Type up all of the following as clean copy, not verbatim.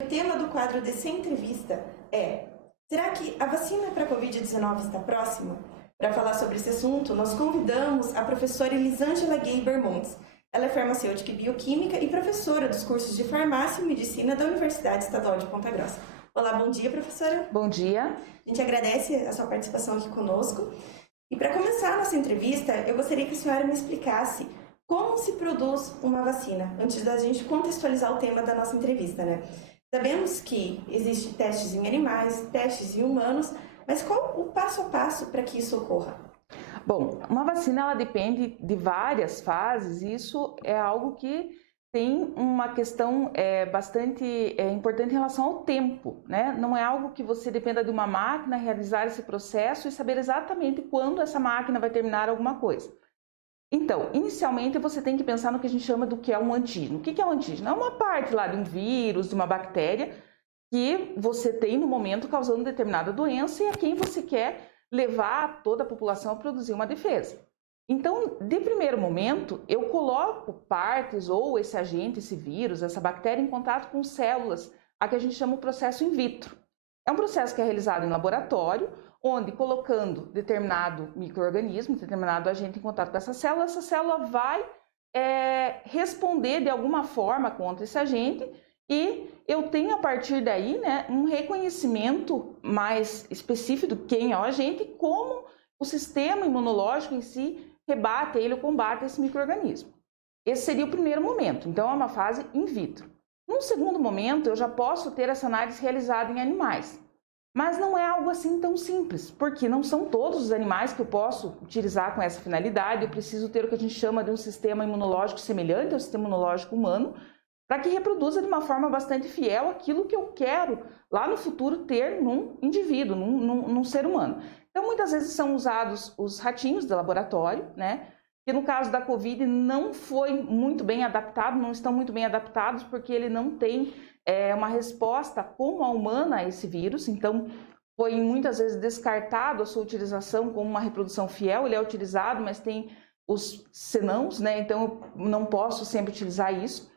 O tema do quadro dessa entrevista é: será que a vacina para a Covid-19 está próxima? Para falar sobre esse assunto, nós convidamos a professora Elisângela Gay Bermontes. Ela é farmacêutica e bioquímica e professora dos cursos de farmácia e medicina da Universidade Estadual de Ponta Grossa. Olá, bom dia, professora. Bom dia. A gente agradece a sua participação aqui conosco. E para começar a nossa entrevista, eu gostaria que a senhora me explicasse como se produz uma vacina, antes da gente contextualizar o tema da nossa entrevista, né? Sabemos que existem testes em animais, testes em humanos, mas qual o passo a passo para que isso ocorra? Bom, uma vacina ela depende de várias fases e isso é algo que tem uma questão bastante importante em relação ao tempo, né? Não é algo que você dependa de uma máquina realizar esse processo e saber exatamente quando essa máquina vai terminar alguma coisa. Então, inicialmente você tem que pensar no que a gente chama do que é um antígeno. O que é um antígeno? É uma parte lá de um vírus, de uma bactéria que você tem no momento causando determinada doença e a quem você quer levar toda a população a produzir uma defesa. Então, de primeiro momento, eu coloco partes ou esse agente, esse vírus, essa bactéria em contato com células, a que a gente chama o processo in vitro. É um processo que é realizado em laboratório, onde colocando determinado micro-organismo, determinado agente em contato com essa célula vai responder de alguma forma contra esse agente e eu tenho a partir daí, né, um reconhecimento mais específico de quem é o agente e como o sistema imunológico em si rebate ele ou combate esse micro-organismo. Esse seria o primeiro momento, então é uma fase in vitro. Num segundo momento, eu já posso ter essa análise realizada em animais, mas não é algo assim tão simples, porque não são todos os animais que eu posso utilizar com essa finalidade, eu preciso ter o que a gente chama de um sistema imunológico semelhante ao sistema imunológico humano, para que reproduza de uma forma bastante fiel aquilo que eu quero lá no futuro ter num indivíduo, num ser humano. Então, muitas vezes são usados os ratinhos de laboratório, né? Que no caso da Covid não foi muito bem adaptado, não estão muito bem adaptados, porque ele não tem uma resposta como a humana a esse vírus. Então, foi muitas vezes descartado a sua utilização como uma reprodução fiel. Ele é utilizado, mas tem os senãos, né? Então, eu não posso sempre utilizar isso.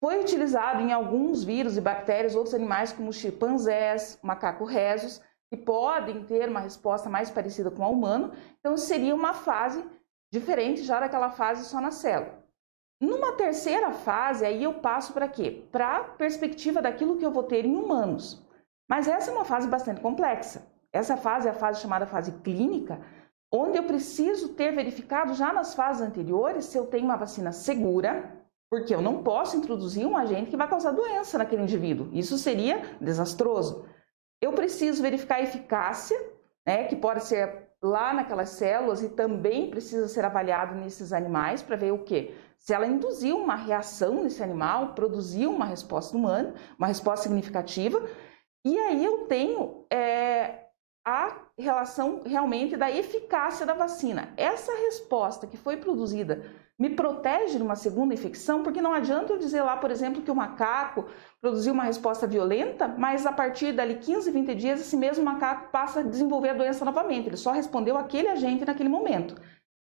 Foi utilizado em alguns vírus e bactérias, outros animais como chimpanzés, macaco rhesus, que podem ter uma resposta mais parecida com a humana. Então, seria uma fase diferente já daquela fase só na célula. Numa terceira fase, aí eu passo para quê? Para a perspectiva daquilo que eu vou ter em humanos. Mas essa é uma fase bastante complexa. Essa fase é a fase chamada fase clínica, onde eu preciso ter verificado já nas fases anteriores se eu tenho uma vacina segura, porque eu não posso introduzir um agente que vai causar doença naquele indivíduo. Isso seria desastroso. Eu preciso verificar a eficácia, né, que pode ser lá naquelas células e também precisa ser avaliado nesses animais para ver o quê? Se ela induziu uma reação nesse animal, produziu uma resposta humana, uma resposta significativa, e aí eu tenho a relação realmente da eficácia da vacina. Essa resposta que foi produzida me protege de uma segunda infecção, porque não adianta eu dizer lá, por exemplo, que o macaco produziu uma resposta violenta, mas a partir dali 15, 20 dias, esse mesmo macaco passa a desenvolver a doença novamente, ele só respondeu aquele agente naquele momento.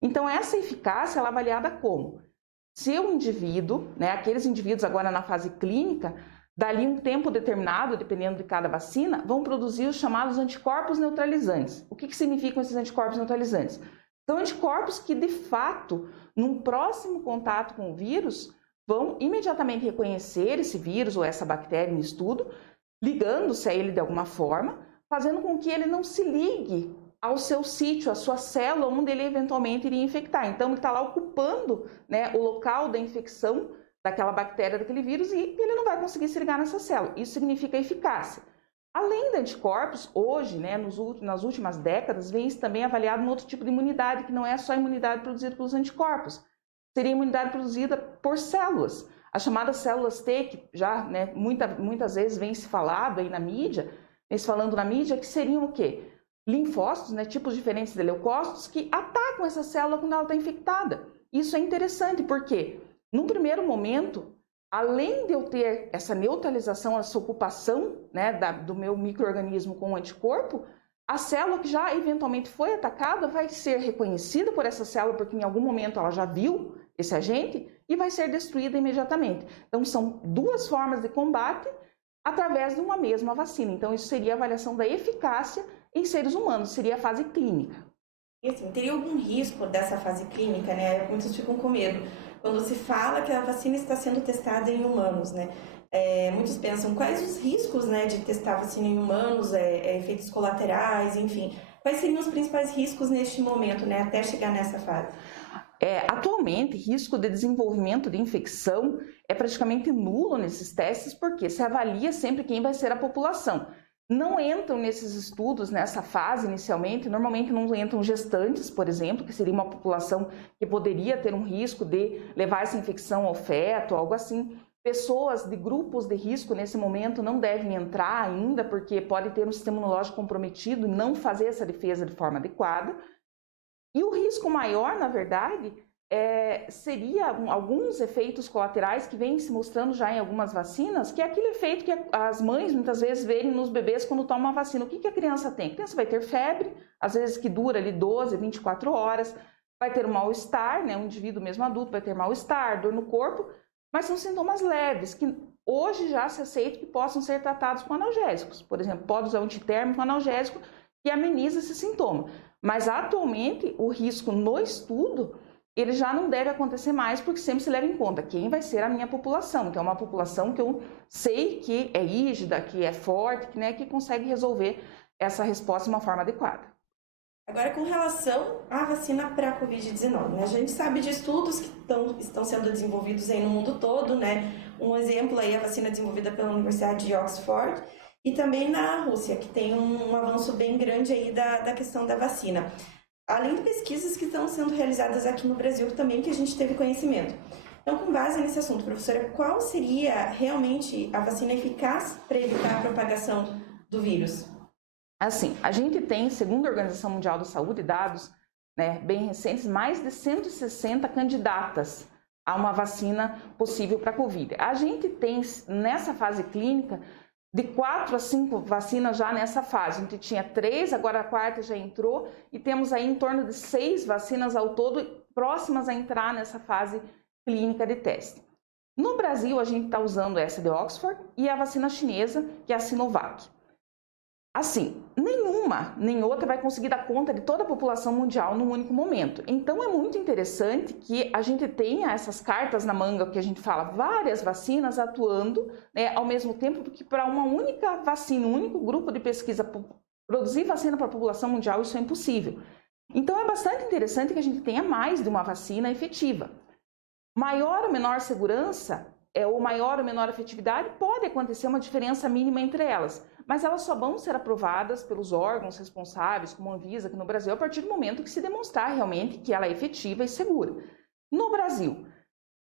Então, essa eficácia ela é avaliada como? Se o indivíduo, né, aqueles indivíduos agora na fase clínica, dali um tempo determinado, dependendo de cada vacina, vão produzir os chamados anticorpos neutralizantes. O que significam esses anticorpos neutralizantes? São anticorpos que, de fato, num próximo contato com o vírus, vão imediatamente reconhecer esse vírus ou essa bactéria em estudo, ligando-se a ele de alguma forma, fazendo com que ele não se ligue ao seu sítio, à sua célula, onde ele eventualmente iria infectar. Então, ele está lá ocupando, né, o local da infecção daquela bactéria, daquele vírus, e ele não vai conseguir se ligar nessa célula. Isso significa eficácia. Além de anticorpos, hoje, né, nas últimas décadas, vem também avaliado um outro tipo de imunidade, que não é só a imunidade produzida pelos anticorpos, seria a imunidade produzida por células. As chamadas células T, que já, né, muitas vezes vem se falado aí na mídia, que seriam o quê? Linfócitos, né, tipos diferentes de leucócitos, que atacam essa célula quando ela está infectada. Isso é interessante, porque, num primeiro momento, além de eu ter essa neutralização, essa ocupação, né, do meu micro-organismo com o anticorpo, a célula que já eventualmente foi atacada vai ser reconhecida por essa célula, porque em algum momento ela já viu esse agente e vai ser destruída imediatamente. Então, são duas formas de combate através de uma mesma vacina. Então, isso seria a avaliação da eficácia em seres humanos, seria a fase clínica. E assim, teria algum risco dessa fase clínica, né? Muitos ficam com medo. Quando se fala que a vacina está sendo testada em humanos, né? Muitos pensam quais os riscos, né, de testar a vacina em humanos, efeitos colaterais, enfim. Quais seriam os principais riscos neste momento, né, até chegar nessa fase? Atualmente, risco de desenvolvimento de infecção é praticamente nulo nesses testes, porque se avalia sempre quem vai ser a população. Não entram nesses estudos, nessa fase inicialmente, normalmente não entram gestantes, por exemplo, que seria uma população que poderia ter um risco de levar essa infecção ao feto, algo assim. Pessoas de grupos de risco nesse momento não devem entrar ainda, porque pode ter um sistema imunológico comprometido e não fazer essa defesa de forma adequada. E o risco maior, na verdade, seria alguns efeitos colaterais que vêm se mostrando já em algumas vacinas, que é aquele efeito que as mães muitas vezes veem nos bebês quando tomam a vacina. O que a criança tem? A criança vai ter febre, às vezes que dura ali 12, 24 horas, vai ter um mal-estar, né? Um indivíduo mesmo adulto vai ter mal-estar, dor no corpo, mas são sintomas leves, que hoje já se aceita que possam ser tratados com analgésicos. Por exemplo, pode usar um antitérmico analgésico que ameniza esse sintoma. Mas atualmente o risco no estudo, ele já não deve acontecer mais, porque sempre se leva em conta quem vai ser a minha população, que é uma população que eu sei que é rígida, que é forte, né, que consegue resolver essa resposta de uma forma adequada. Agora, com relação à vacina para a Covid-19, né? A gente sabe de estudos que estão sendo desenvolvidos aí no mundo todo, né? Um exemplo aí é a vacina desenvolvida pela Universidade de Oxford e também na Rússia, que tem um avanço bem grande aí da questão da vacina. Além de pesquisas que estão sendo realizadas aqui no Brasil também, que a gente teve conhecimento. Então, com base nesse assunto, professora, qual seria realmente a vacina eficaz para evitar a propagação do vírus? Assim, a gente tem, segundo a Organização Mundial da Saúde, dados, né, bem recentes, mais de 160 candidatas a uma vacina possível para a Covid. A gente tem, nessa fase clínica, de 4 a 5 vacinas já nessa fase. A gente tinha 3, agora a quarta já entrou, e temos aí em torno de 6 vacinas ao todo próximas a entrar nessa fase clínica de teste. No Brasil, a gente está usando essa de Oxford e a vacina chinesa, que é a Sinovac. Assim, nenhuma nem outra vai conseguir dar conta de toda a população mundial num único momento. Então é muito interessante que a gente tenha essas cartas na manga, que a gente fala, várias vacinas atuando, né, ao mesmo tempo, porque para uma única vacina, um único grupo de pesquisa produzir vacina para a população mundial, isso é impossível. Então é bastante interessante que a gente tenha mais de uma vacina efetiva. Maior ou menor segurança, ou maior ou menor efetividade, pode acontecer uma diferença mínima entre elas, mas elas só vão ser aprovadas pelos órgãos responsáveis, como a Anvisa aqui no Brasil, a partir do momento que se demonstrar realmente que ela é efetiva e segura. No Brasil,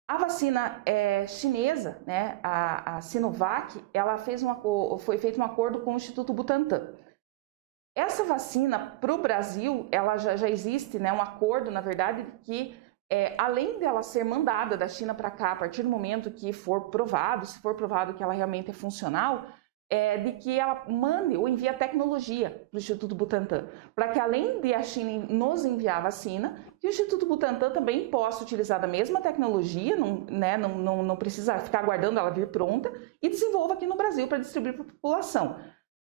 a vacina chinesa, né, a Sinovac, ela foi feito um acordo com o Instituto Butantan. Essa vacina, para o Brasil, ela já existe, né, um acordo, na verdade, que além dela ser mandada da China para cá, a partir do momento que for provado, se for provado que ela realmente é funcional, de que ela mande ou envie a tecnologia para o Instituto Butantan, para que além de a China nos enviar a vacina, que o Instituto Butantan também possa utilizar da mesma tecnologia, não precisa ficar aguardando ela vir pronta, e desenvolva aqui no Brasil para distribuir para a população.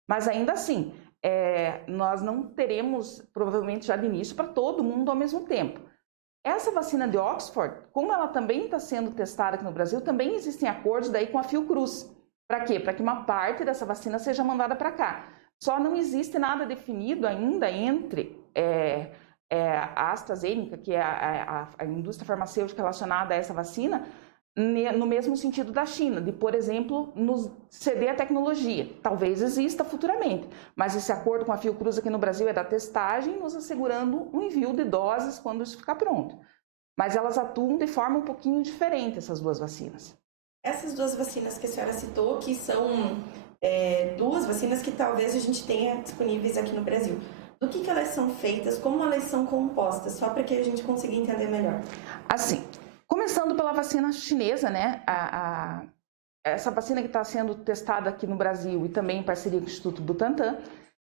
Mas ainda assim, nós não teremos, provavelmente já de início, para todo mundo ao mesmo tempo. Essa vacina de Oxford, como ela também está sendo testada aqui no Brasil, também existem acordos daí com a Fiocruz. Para quê? Para que uma parte dessa vacina seja mandada para cá. Só não existe nada definido ainda entre a AstraZeneca, que é a indústria farmacêutica relacionada a essa vacina, no mesmo sentido da China, de, por exemplo, nos ceder a tecnologia. Talvez exista futuramente, mas esse acordo com a Fiocruz aqui no Brasil é da testagem, nos assegurando um envio de doses quando isso ficar pronto. Mas elas atuam de forma um pouquinho diferente, essas duas vacinas. Essas duas vacinas que a senhora citou, que são duas vacinas que talvez a gente tenha disponíveis aqui no Brasil. Do que elas são feitas, como elas são compostas, só para que a gente consiga entender melhor. Assim, começando pela vacina chinesa, né? Essa vacina que está sendo testada aqui no Brasil e também em parceria com o Instituto Butantan,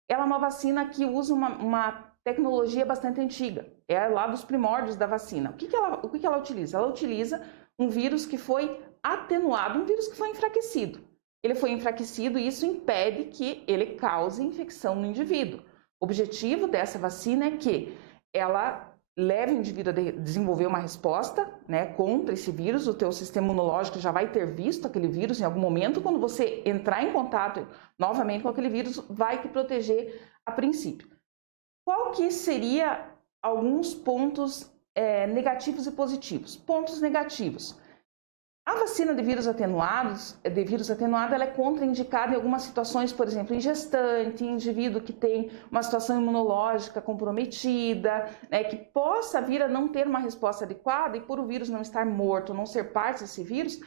ela é uma vacina que usa uma tecnologia bastante antiga, é lá dos primórdios da vacina. O que ela utiliza? Ela utiliza um vírus que foi atenuado, um vírus que foi enfraquecido. Ele foi enfraquecido e isso impede que ele cause infecção no indivíduo. O objetivo dessa vacina é que ela leve o indivíduo a desenvolver uma resposta, né, contra esse vírus. O teu sistema imunológico já vai ter visto aquele vírus em algum momento. Quando você entrar em contato novamente com aquele vírus, vai te proteger a princípio. Qual que seria alguns pontos negativos e positivos? Pontos negativos. A vacina de vírus atenuado, ela é contraindicada em algumas situações, por exemplo, em gestante, em indivíduo que tem uma situação imunológica comprometida, né, que possa vir a não ter uma resposta adequada e por o vírus não estar morto, não ser parte desse vírus,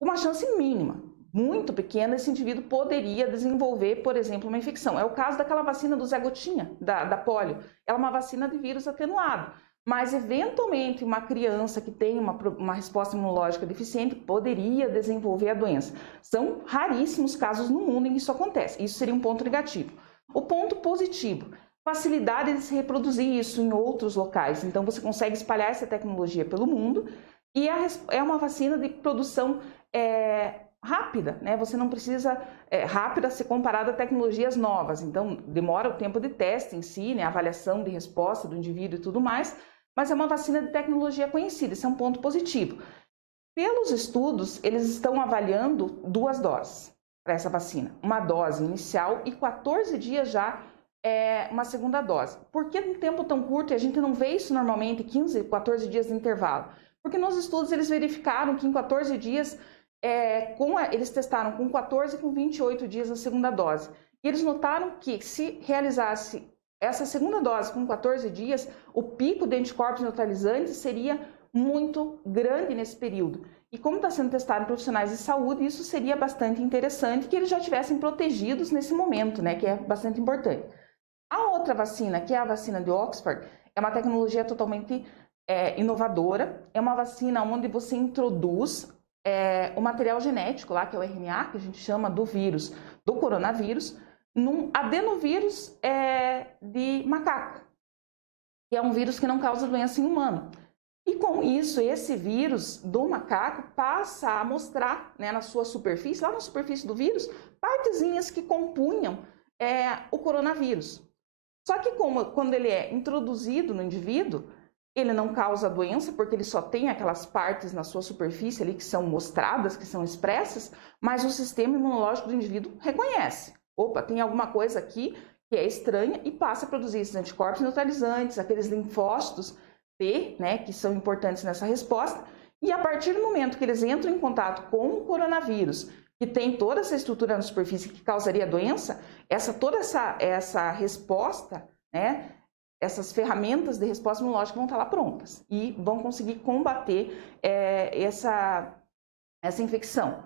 uma chance mínima, muito pequena, esse indivíduo poderia desenvolver, por exemplo, uma infecção. É o caso daquela vacina do Zé Gotinha, da polio. Ela é uma vacina de vírus atenuado. Mas, eventualmente, uma criança que tem uma resposta imunológica deficiente poderia desenvolver a doença. São raríssimos casos no mundo em que isso acontece. Isso seria um ponto negativo. O ponto positivo, facilidade de se reproduzir isso em outros locais. Então, você consegue espalhar essa tecnologia pelo mundo e é uma vacina de produção rápida, né? Você não precisa rápida ser comparada a tecnologias novas. Então, demora o tempo de teste em si, né? A avaliação de resposta do indivíduo e tudo mais. Mas é uma vacina de tecnologia conhecida, isso é um ponto positivo. Pelos estudos, eles estão avaliando 2 doses para essa vacina. Uma dose inicial e 14 dias já uma segunda dose. Por que um tempo tão curto e a gente não vê isso normalmente, 15, 14 dias de intervalo? Porque nos estudos eles verificaram que em 14 dias, eles testaram com 14 e com 28 dias a segunda dose. E eles notaram que se realizasse essa segunda dose com 14 dias, o pico de anticorpos neutralizantes seria muito grande nesse período. E como está sendo testado em profissionais de saúde, isso seria bastante interessante que eles já estivessem protegidos nesse momento, né, que é bastante importante. A outra vacina, que é a vacina de Oxford, é uma tecnologia totalmente inovadora. É uma vacina onde você introduz o material genético lá, que é o RNA, que a gente chama do vírus, do coronavírus, num adenovírus de macaco, que é um vírus que não causa doença em humano. E com isso, esse vírus do macaco passa a mostrar, né, na sua superfície, lá na superfície do vírus, partezinhas que compunham o coronavírus. Só que quando ele é introduzido no indivíduo, ele não causa doença, porque ele só tem aquelas partes na sua superfície ali que são mostradas, que são expressas, mas o sistema imunológico do indivíduo reconhece. Opa, tem alguma coisa aqui que é estranha e passa a produzir esses anticorpos neutralizantes, aqueles linfócitos T, né, que são importantes nessa resposta. E a partir do momento que eles entram em contato com o coronavírus, que tem toda essa estrutura na superfície que causaria a doença, toda essa resposta, né, essas ferramentas de resposta imunológica vão estar lá prontas e vão conseguir combater essa infecção.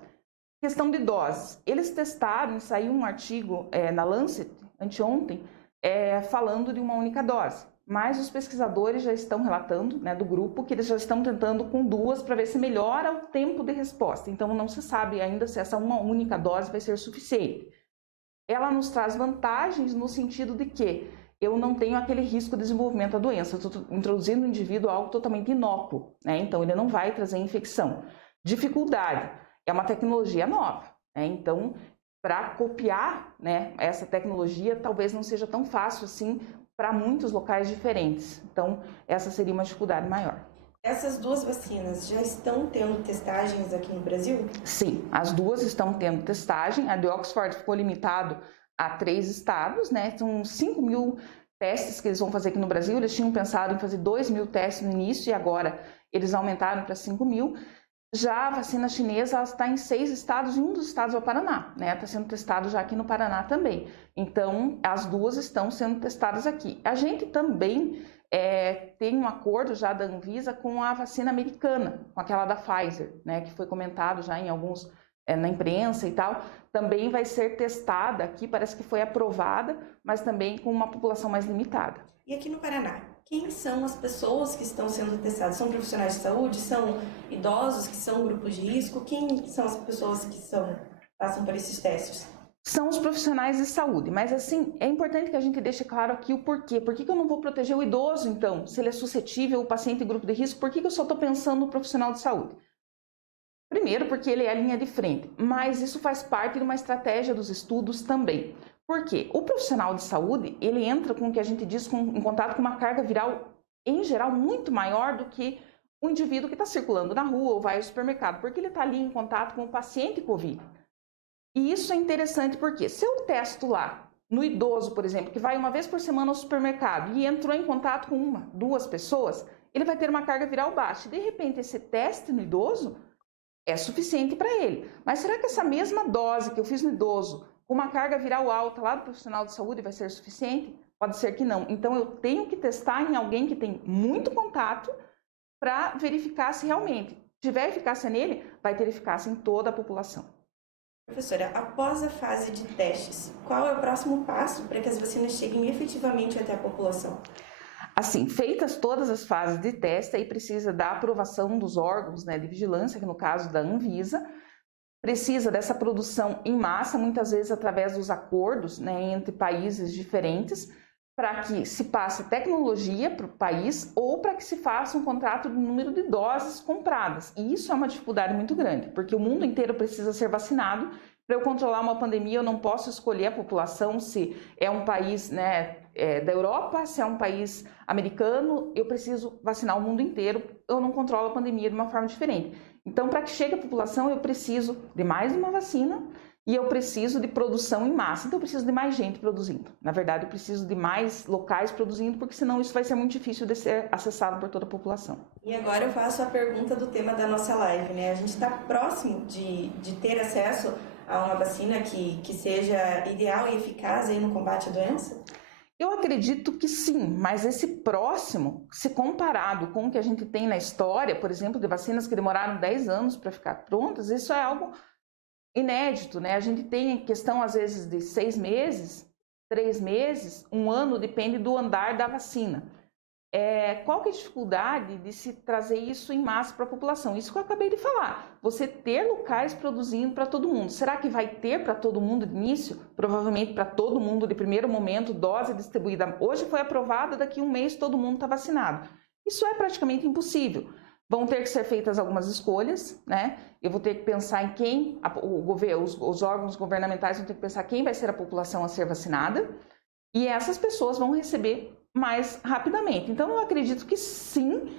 Questão de doses. Eles testaram, saiu um artigo na Lancet, anteontem, falando de uma única dose. Mas os pesquisadores já estão relatando, né, do grupo, que eles já estão tentando com 2 para ver se melhora o tempo de resposta. Então, não se sabe ainda se essa uma única dose vai ser suficiente. Ela nos traz vantagens no sentido de que eu não tenho aquele risco de desenvolvimento da doença. Eu estou introduzindo no indivíduo algo totalmente inócuo, né? Então, ele não vai trazer infecção. Dificuldade. É uma tecnologia nova, né? Então, para copiar, né, essa tecnologia, talvez não seja tão fácil assim para muitos locais diferentes. Então, essa seria uma dificuldade maior. Essas 2 vacinas já estão tendo testagens aqui no Brasil? Sim, as 2 estão tendo testagem. A de Oxford ficou limitado a 3 estados, né? São 5.000 testes que eles vão fazer aqui no Brasil. Eles tinham pensado em fazer 2.000 testes no início e agora eles aumentaram para 5.000. Já a vacina chinesa está em 6 estados e um dos estados é o Paraná, né? Está sendo testado já aqui no Paraná também. Então, as 2 estão sendo testadas aqui. A gente também tem um acordo já da Anvisa com a vacina americana, com aquela da Pfizer, né? Que foi comentado já em alguns, na imprensa e tal. Também vai ser testada aqui, parece que foi aprovada, mas também com uma população mais limitada. E aqui no Paraná? Quem são as pessoas que estão sendo testadas? São profissionais de saúde? São idosos que são grupos de risco? Quem são as pessoas que passam por esses testes? são os profissionais de saúde. Mas assim, é importante que a gente deixe claro aqui o porquê. Por que que eu não vou proteger o idoso, então? Se ele é suscetível, o paciente em grupo de risco, por que que eu só estou pensando no profissional de saúde? Primeiro, porque ele é a linha de frente, mas isso faz parte de uma estratégia dos estudos também. Por quê? O profissional de saúde, ele entra com o que a gente diz em contato com uma carga viral, em geral, muito maior do que o indivíduo que está circulando na rua ou vai ao supermercado, porque ele está ali em contato com o paciente COVID. E isso é interessante porque se eu testo lá no idoso, por exemplo, que vai uma vez por semana ao supermercado e entrou em contato com uma, duas pessoas, ele vai ter uma carga viral baixa. De repente, esse teste no idoso é suficiente para ele. Mas será que essa mesma dose que eu fiz no idoso, com uma carga viral alta lá do profissional de saúde, vai ser suficiente? Pode ser que não. Então, eu tenho que testar em alguém que tem muito contato para verificar se realmente tiver eficácia nele, vai ter eficácia em toda a população. Professora, após a fase de testes, qual é o próximo passo para que as vacinas cheguem efetivamente até a população? Assim, feitas todas as fases de teste, aí precisa da aprovação dos órgãos, né, de vigilância, que no caso da Anvisa, precisa dessa produção em massa, muitas vezes através dos acordos, né, entre países diferentes, para que se passe tecnologia para o país ou para que se faça um contrato do número de doses compradas. E isso é uma dificuldade muito grande, porque o mundo inteiro precisa ser vacinado. Para eu controlar uma pandemia, eu não posso escolher a população, se é um país, né, da Europa, se é um país americano, eu preciso vacinar o mundo inteiro, eu não controlo a pandemia de uma forma diferente. Então, para que chegue a população, eu preciso de mais uma vacina e eu preciso de produção em massa. Então, eu preciso de mais gente produzindo. Na verdade, eu preciso de mais locais produzindo, porque senão isso vai ser muito difícil de ser acessado por toda a população. E agora eu faço a pergunta do tema da nossa live, né? A gente está próximo de ter acesso a uma vacina que seja ideal e eficaz aí no combate à doença? Eu acredito que sim, mas esse próximo, se comparado com o que a gente tem na história, por exemplo, de vacinas que demoraram 10 anos para ficar prontas, isso é algo inédito, né? A gente tem questão, às vezes, de 6 meses, 3 meses, 1 ano, depende do andar da vacina. Qual que é a dificuldade de se trazer isso em massa para a população? Isso que eu acabei de falar. Você ter locais produzindo para todo mundo. Será que vai ter para todo mundo de início? Provavelmente para todo mundo de primeiro momento, dose distribuída. Hoje foi aprovada, daqui a um mês todo mundo está vacinado. Isso é praticamente impossível. Vão ter que ser feitas algumas escolhas, né? Eu vou ter que pensar em quem, os órgãos governamentais vão ter que pensar quem vai ser a população a ser vacinada. E essas pessoas vão receber mais rapidamente. Então, eu acredito que sim,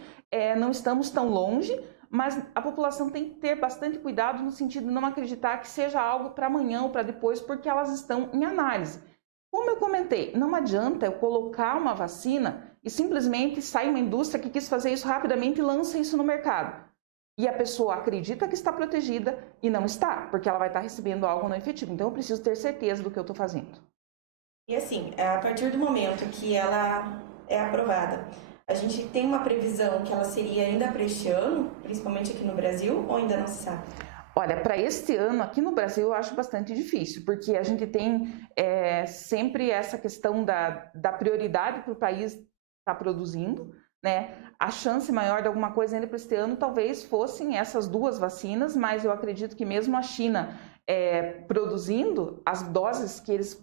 não estamos tão longe, mas a população tem que ter bastante cuidado no sentido de não acreditar que seja algo para amanhã ou para depois, porque elas estão em análise. Como eu comentei, não adianta eu colocar uma vacina e simplesmente sai uma indústria que quis fazer isso rapidamente e lança isso no mercado. E a pessoa acredita que está protegida e não está, porque ela vai estar recebendo algo não efetivo. Então, eu preciso ter certeza do que eu estou fazendo. E assim, a partir do momento que ela é aprovada, a gente tem uma previsão que ela seria ainda para este ano, principalmente aqui no Brasil, ou ainda não se sabe? Olha, para este ano, aqui no Brasil, eu acho bastante difícil, porque a gente tem sempre essa questão da prioridade para o país estar produzindo, né? A chance maior de alguma coisa ainda para este ano talvez fossem essas 2 vacinas, mas eu acredito que mesmo a China produzindo, as doses que eles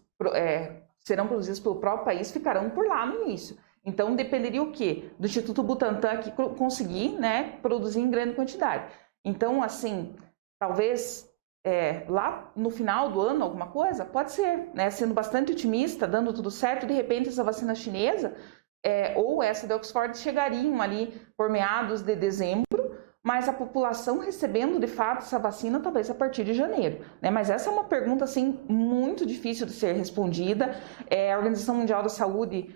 serão produzidas pelo próprio país ficarão por lá no início. Então, dependeria o quê? Do Instituto Butantan aqui conseguir, né, produzir em grande quantidade. Então, assim, talvez lá no final do ano alguma coisa? Pode ser, né? Sendo bastante otimista, dando tudo certo, de repente essa vacina chinesa ou essa da Oxford chegariam ali por meados de dezembro, mas a população recebendo de fato essa vacina talvez a partir de janeiro, né? Mas essa é uma pergunta assim muito difícil de ser respondida. A Organização Mundial da Saúde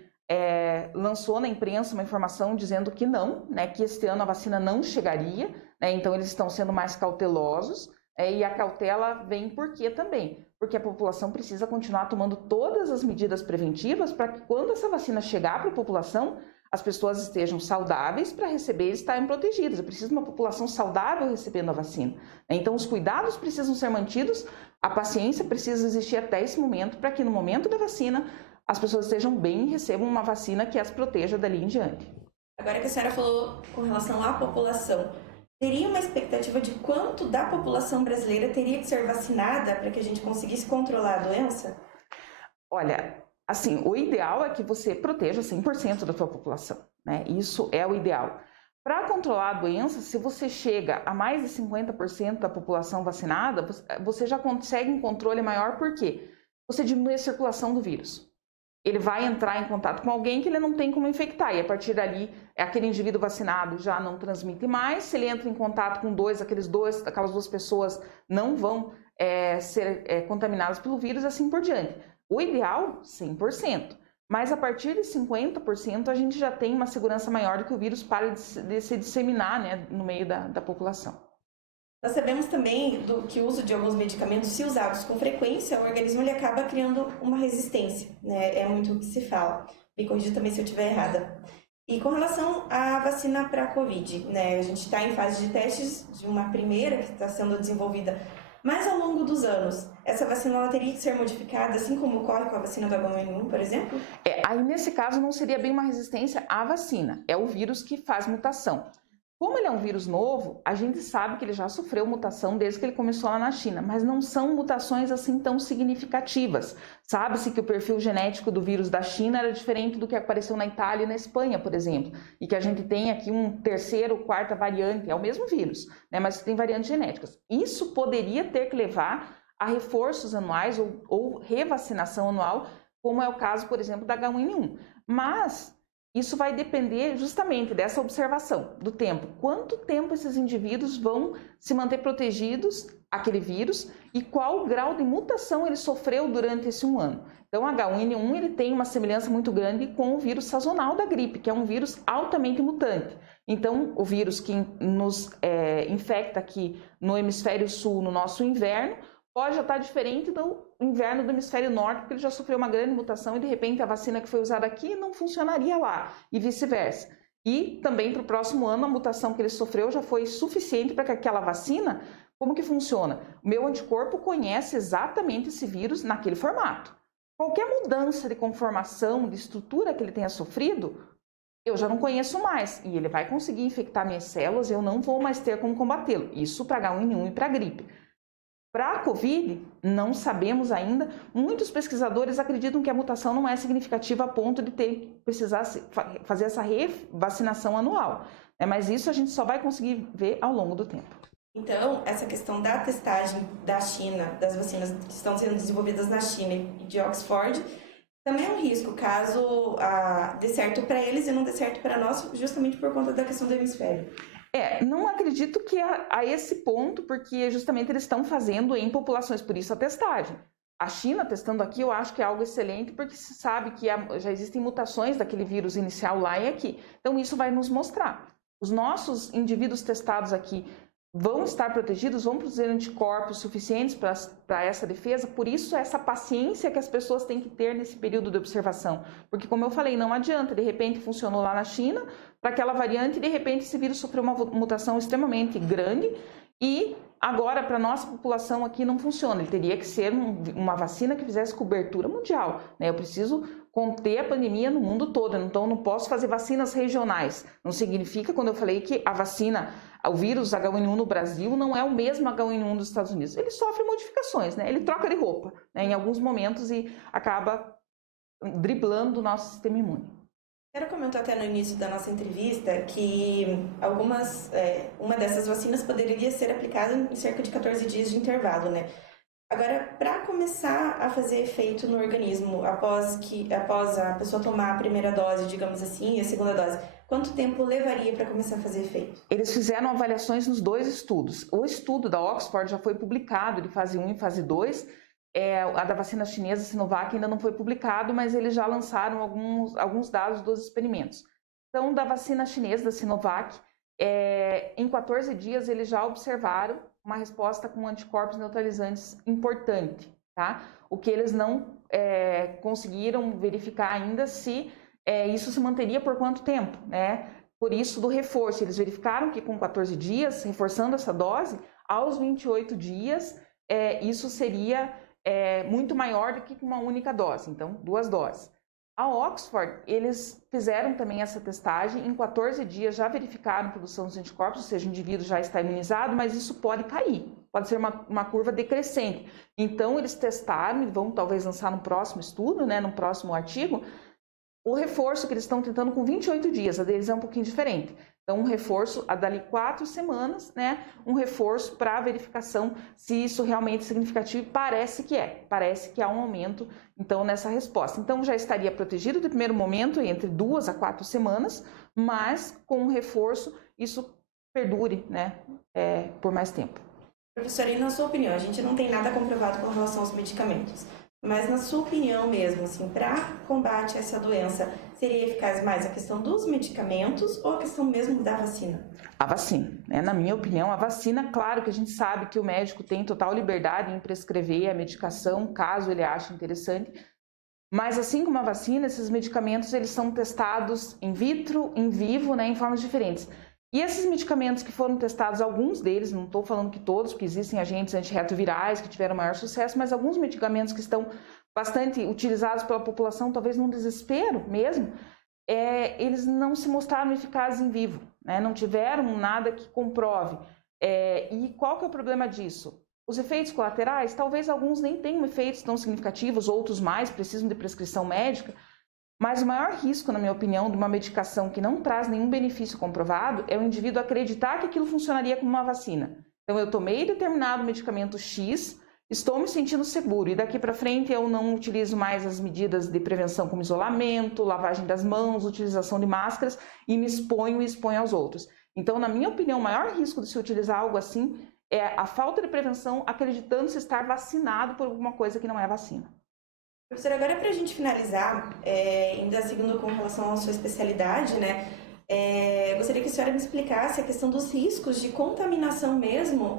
lançou na imprensa uma informação dizendo que não, né? Que este ano a vacina não chegaria, né? Então eles estão sendo mais cautelosos, e a cautela vem por quê também? Porque a população precisa continuar tomando todas as medidas preventivas para que quando essa vacina chegar para a população, as pessoas estejam saudáveis para receber e estarem protegidas. Eu preciso de uma população saudável recebendo a vacina. Então, os cuidados precisam ser mantidos, a paciência precisa existir até esse momento, para que no momento da vacina, as pessoas estejam bem e recebam uma vacina que as proteja dali em diante. Agora que a senhora falou com relação à população, teria uma expectativa de quanto da população brasileira teria que ser vacinada para que a gente conseguisse controlar a doença? Olha, assim, o ideal é que você proteja 100% da sua população, né? Isso é o ideal. Para controlar a doença, se você chega a mais de 50% da população vacinada, você já consegue um controle maior, por quê? Você diminui a circulação do vírus. Ele vai entrar em contato com alguém que ele não tem como infectar, e a partir dali, aquele indivíduo vacinado já não transmite mais. Se ele entra em contato com aquelas duas pessoas não vão ser contaminadas pelo vírus, assim por diante. O ideal, 100%. Mas a partir de 50%, a gente já tem uma segurança maior de que o vírus pare de se disseminar, né, no meio da população. Nós sabemos também que o uso de alguns medicamentos, se usados com frequência, o organismo ele acaba criando uma resistência, né? É muito o que se fala. Me corrija também se eu estiver errada. E com relação à vacina para a Covid, né? A gente está em fase de testes de uma primeira que está sendo desenvolvida, mas ao longo dos anos, essa vacina ela teria que ser modificada, assim como ocorre com a vacina do H1N1, por exemplo? Aí nesse caso não seria bem uma resistência à vacina, é o vírus que faz mutação. Como ele é um vírus novo, a gente sabe que ele já sofreu mutação desde que ele começou lá na China, mas não são mutações assim tão significativas. Sabe-se que o perfil genético do vírus da China era diferente do que apareceu na Itália e na Espanha, por exemplo, e que a gente tem aqui um terceira ou quarta variante, é o mesmo vírus, né, mas tem variantes genéticas. Isso poderia ter que levar a reforços anuais ou revacinação anual, como é o caso, por exemplo, da H1N1. Mas isso vai depender justamente dessa observação do tempo. Quanto tempo esses indivíduos vão se manter protegidos àquele vírus e qual o grau de mutação ele sofreu durante esse um ano. Então, o H1N1 ele tem uma semelhança muito grande com o vírus sazonal da gripe, que é um vírus altamente mutante. Então, o vírus que nos infecta aqui no hemisfério sul, no nosso inverno, pode já estar diferente do inverno do hemisfério norte, porque ele já sofreu uma grande mutação e de repente a vacina que foi usada aqui não funcionaria lá, e vice-versa. E também para o próximo ano a mutação que ele sofreu já foi suficiente para que aquela vacina, como que funciona? O meu anticorpo conhece exatamente esse vírus naquele formato. Qualquer mudança de conformação, de estrutura que ele tenha sofrido, eu já não conheço mais, e ele vai conseguir infectar minhas células e eu não vou mais ter como combatê-lo. Isso para H1N1 e para gripe. Para a Covid, não sabemos ainda. Muitos pesquisadores acreditam que a mutação não é significativa a ponto de precisar fazer essa revacinação anual. Mas isso a gente só vai conseguir ver ao longo do tempo. Então, essa questão da testagem da China, das vacinas que estão sendo desenvolvidas na China e de Oxford, também é um risco, caso dê certo para eles e não dê certo para nós, justamente por conta da questão do hemisfério. Não acredito que a esse ponto, porque justamente eles estão fazendo em populações, por isso a testagem. A China testando aqui eu acho que é algo excelente, porque se sabe que já existem mutações daquele vírus inicial lá e aqui. Então isso vai nos mostrar. Os nossos indivíduos testados aqui vão estar protegidos, vão produzir anticorpos suficientes para essa defesa, por isso essa paciência que as pessoas têm que ter nesse período de observação. Porque como eu falei, não adianta, de repente funcionou lá na China, para aquela variante, e de repente esse vírus sofreu uma mutação extremamente grande e agora para a nossa população aqui não funciona. Ele teria que ser uma vacina que fizesse cobertura mundial, né? Eu preciso conter a pandemia no mundo todo, então não posso fazer vacinas regionais. Não significa, quando eu falei que a vacina, o vírus H1N1 no Brasil não é o mesmo H1N1 dos Estados Unidos. Ele sofre modificações, né? Ele troca de roupa, né, em alguns momentos e acaba driblando o nosso sistema imune. Quero comentar até no início da nossa entrevista que uma dessas vacinas poderia ser aplicada em cerca de 14 dias de intervalo, né? Agora, para começar a fazer efeito no organismo, após a pessoa tomar a primeira dose, digamos assim, e a segunda dose, quanto tempo levaria para começar a fazer efeito? Eles fizeram avaliações nos dois estudos. O estudo da Oxford já foi publicado, de fase 1 e fase 2, a da vacina chinesa Sinovac ainda não foi publicado, mas eles já lançaram alguns dados dos experimentos. Então, da vacina chinesa, da Sinovac, em 14 dias eles já observaram uma resposta com anticorpos neutralizantes importante, tá? O que eles não conseguiram verificar ainda se isso se manteria por quanto tempo, né? Por isso do reforço, eles verificaram que com 14 dias, reforçando essa dose, aos 28 dias, isso seria muito maior do que com uma única dose, então 2 doses. A Oxford, eles fizeram também essa testagem, em 14 dias já verificaram a produção dos anticorpos, ou seja, o indivíduo já está imunizado, mas isso pode cair, pode ser uma curva decrescente. Então, eles testaram e vão talvez lançar no próximo estudo, né, no próximo artigo, o reforço que eles estão tentando com 28 dias, a deles é um pouquinho diferente. Então, um reforço a dali 4 semanas, né? Um reforço para verificação se isso realmente é significativo. Parece que há um aumento, então, nessa resposta. Então, já estaria protegido de primeiro momento, entre 2 a 4 semanas, mas com um reforço, isso perdure, né? Por mais tempo. Professora, e na sua opinião, a gente não tem nada comprovado com relação aos medicamentos, mas na sua opinião mesmo, assim, para combate a essa doença, seria eficaz mais a questão dos medicamentos ou a questão mesmo da vacina? A vacina, né? Na minha opinião, a vacina, claro que a gente sabe que o médico tem total liberdade em prescrever a medicação, caso ele ache interessante, mas assim como a vacina, esses medicamentos eles são testados in vitro, in vivo, né, em formas diferentes. E esses medicamentos que foram testados, alguns deles, não estou falando que todos, porque existem agentes antirretrovirais que tiveram maior sucesso, mas alguns medicamentos que estão bastante utilizados pela população, talvez num desespero mesmo, eles não se mostraram eficazes em vivo, né? Não tiveram nada que comprove. E qual que é o problema disso? Os efeitos colaterais, talvez alguns nem tenham efeitos tão significativos, outros mais, precisam de prescrição médica, mas o maior risco, na minha opinião, de uma medicação que não traz nenhum benefício comprovado é o indivíduo acreditar que aquilo funcionaria como uma vacina. Então, eu tomei determinado medicamento X, estou me sentindo seguro e daqui para frente eu não utilizo mais as medidas de prevenção como isolamento, lavagem das mãos, utilização de máscaras e me exponho aos outros. Então, na minha opinião, o maior risco de se utilizar algo assim é a falta de prevenção acreditando se estar vacinado por alguma coisa que não é vacina. Professora, agora para a gente finalizar, ainda seguindo com relação à sua especialidade, né, gostaria que a senhora me explicasse a questão dos riscos de contaminação mesmo,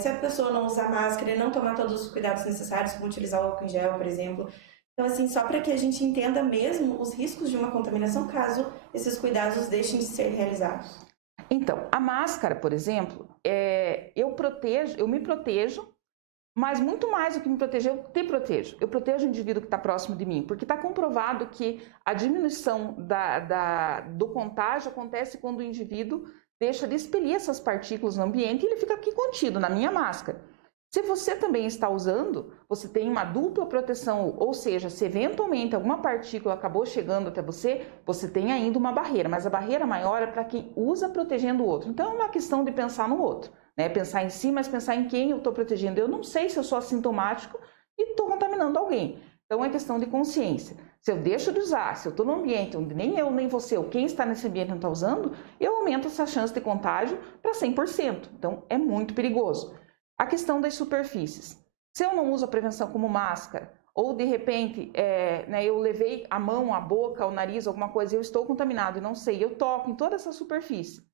se a pessoa não usar máscara e não tomar todos os cuidados necessários, como utilizar o álcool em gel, por exemplo. Então, assim, só para que a gente entenda mesmo os riscos de uma contaminação caso esses cuidados deixem de ser realizados. Então, a máscara, por exemplo, eu me protejo, mas muito mais do que me proteger, eu te protejo. Eu protejo o indivíduo que está próximo de mim, porque está comprovado que a diminuição do contágio acontece quando o indivíduo deixa de expelir essas partículas no ambiente e ele fica aqui contido na minha máscara. Se você também está usando, você tem uma dupla proteção, ou seja, se eventualmente alguma partícula acabou chegando até você, você tem ainda uma barreira, mas a barreira maior é para quem usa protegendo o outro. Então é uma questão de pensar no outro. Né? Pensar em si, mas pensar em quem eu estou protegendo. Eu não sei se eu sou assintomático e estou contaminando alguém. Então é questão de consciência. Se eu deixo de usar, se eu estou num ambiente onde nem eu, nem você, ou quem está nesse ambiente não está usando, eu aumento essa chance de contágio para 100%. Então é muito perigoso. A questão das superfícies. Se eu não uso a prevenção como máscara, ou de repente eu levei a mão, a boca, o nariz, alguma coisa, eu estou contaminado e não sei, eu toco em toda essa superfície.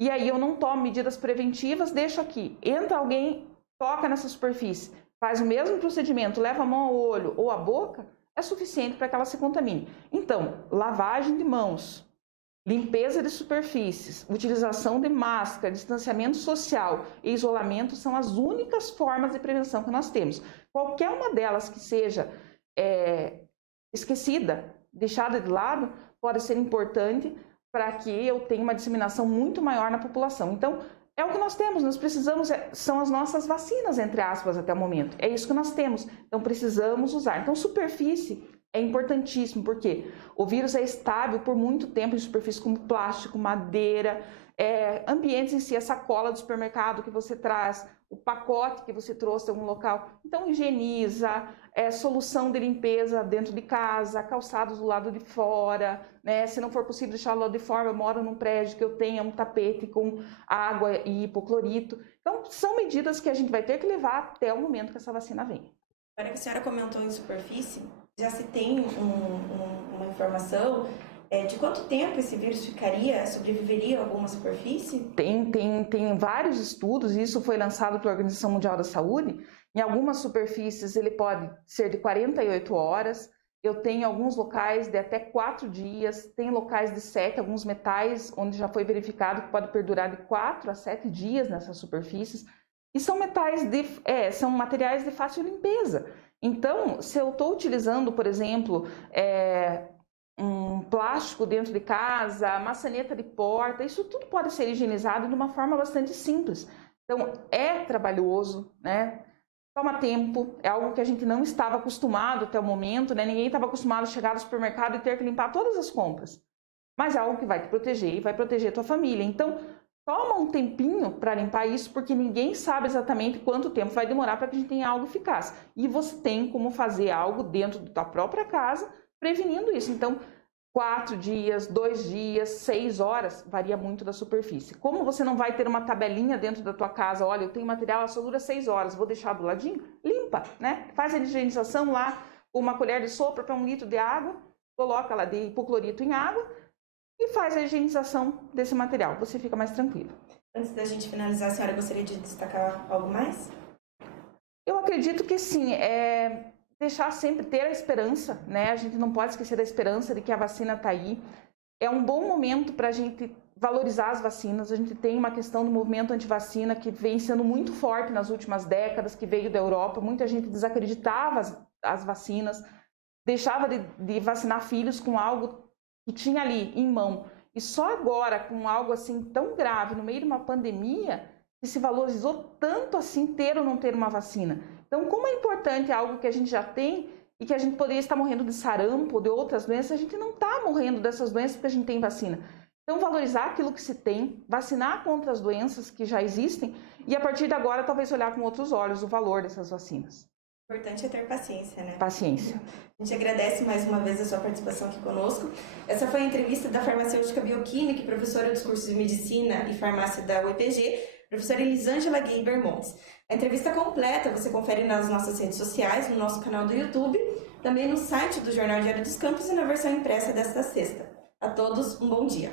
E aí eu não tomo medidas preventivas, deixo aqui. Entra alguém, toca nessa superfície, faz o mesmo procedimento, leva a mão ao olho ou à boca, é suficiente para que ela se contamine. Então, lavagem de mãos, limpeza de superfícies, utilização de máscara, distanciamento social e isolamento são as únicas formas de prevenção que nós temos. Qualquer uma delas que seja esquecida, deixada de lado, pode ser importante para que eu tenha uma disseminação muito maior na população. Então, é o que nós temos, nós precisamos, são as nossas vacinas, entre aspas, até o momento. É isso que nós temos, então precisamos usar. Então, superfície é importantíssimo, porque o vírus é estável por muito tempo em superfícies como plástico, madeira, ambientes em si, a sacola do supermercado que você traz, o pacote que você trouxe de algum local. Então, higieniza, solução de limpeza dentro de casa, calçados do lado de fora, né? Se não for possível deixar do lado de fora, eu moro num prédio que eu tenha um tapete com água e hipoclorito. Então, são medidas que a gente vai ter que levar até o momento que essa vacina vem. Agora que a senhora comentou em superfície, já se tem uma informação de quanto tempo esse vírus sobreviveria a alguma superfície? Tem vários estudos, e isso foi lançado pela Organização Mundial da Saúde. Em algumas superfícies ele pode ser de 48 horas, eu tenho alguns locais de até 4 dias, tem locais de 7, alguns metais onde já foi verificado que pode perdurar de 4 a 7 dias nessas superfícies. E são são materiais de fácil limpeza. Então, se eu estou utilizando, por exemplo, um plástico dentro de casa, maçaneta de porta, isso tudo pode ser higienizado de uma forma bastante simples. Então, é trabalhoso, né? Toma tempo, é algo que a gente não estava acostumado até o momento, né? Ninguém estava acostumado a chegar no supermercado e ter que limpar todas as compras. Mas é algo que vai te proteger e vai proteger a tua família. Então, toma um tempinho para limpar isso, porque ninguém sabe exatamente quanto tempo vai demorar para que a gente tenha algo eficaz. E você tem como fazer algo dentro da tua própria casa, prevenindo isso. Então, 4 dias, 2 dias, 6 horas, varia muito da superfície. Como você não vai ter uma tabelinha dentro da tua casa, olha, eu tenho material, só dura 6 horas, vou deixar do ladinho, limpa, né? Faz a higienização lá, uma colher de sopa para 1 litro de água, coloca lá de hipoclorito em água e faz a higienização desse material, você fica mais tranquilo. Antes da gente finalizar, a senhora gostaria de destacar algo mais? Eu acredito que sim, deixar sempre ter a esperança, né? A gente não pode esquecer da esperança de que a vacina está aí. É um bom momento para a gente valorizar as vacinas. A gente tem uma questão do movimento antivacina que vem sendo muito forte nas últimas décadas, que veio da Europa. Muita gente desacreditava as vacinas, deixava de vacinar filhos com algo que tinha ali em mão. E só agora, com algo assim tão grave, no meio de uma pandemia, que se valorizou tanto assim ter ou não ter uma vacina. Então, como é importante algo que a gente já tem e que a gente poderia estar morrendo de sarampo ou de outras doenças, a gente não está morrendo dessas doenças porque a gente tem vacina. Então, valorizar aquilo que se tem, vacinar contra as doenças que já existem e, a partir de agora, talvez olhar com outros olhos o valor dessas vacinas. O importante é ter paciência, né? Paciência. A gente agradece mais uma vez a sua participação aqui conosco. Essa foi a entrevista da farmacêutica bioquímica e professora dos cursos de Medicina e Farmácia da UEPG, professora Elisângela Gueiber Montes. A entrevista completa você confere nas nossas redes sociais, no nosso canal do YouTube, também no site do Jornal Diário dos Campos e na versão impressa desta sexta. A todos, um bom dia.